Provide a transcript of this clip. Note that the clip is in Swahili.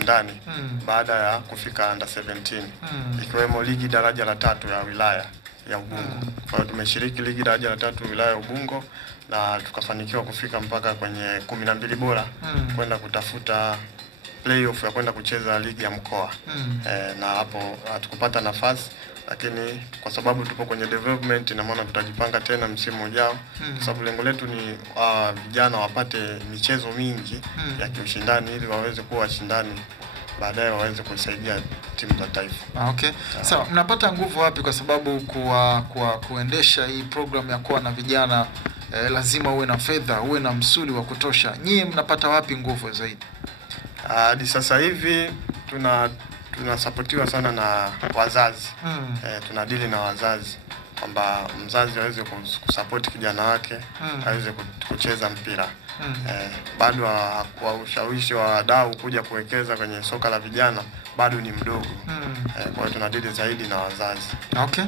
ushindani baada ya kufika under 17, ikiwemo ligi daraja la 3 ya wilaya ya Ubungo. Kwa hiyo tumeshiriki ligi daraja la 3 wilaya ya Ubungo na tukafanikiwa kufika mpaka kwenye 12 bora kwenda kutafuta playoff ya kwenda kucheza ligi ya mkoa. Na hapo hatukupata nafasi, lakini kwa sababu tupo kwenye development na maana tutajipanga tena msimu ujao, kwa sababu lengo letu ni vijana wapate michezo mingi ya kiushindani ili waweze kuwa washindani, baadaye waweze kusaidia timu za taifa. Okay. Sawa, mnapata nguvu wapi? Kwa sababu kuendesha hii program ya kuwa na vijana lazima uwe na fedha, uwe na msuli wa kutosha. Nyie mnapata wapi nguvu zaidi? Hadi sasa hivi tunasapotiwa sana na wazazi. Tunadili na wazazi kwamba mzazi aweze kusupport kijana wake aweze kucheza mpira. Bado kwa ushawishi wa wadau kuja kuwekeza kwenye soka la vijana bado ni mdogo. Kwa hiyo tunadili zaidi na wazazi. Okay.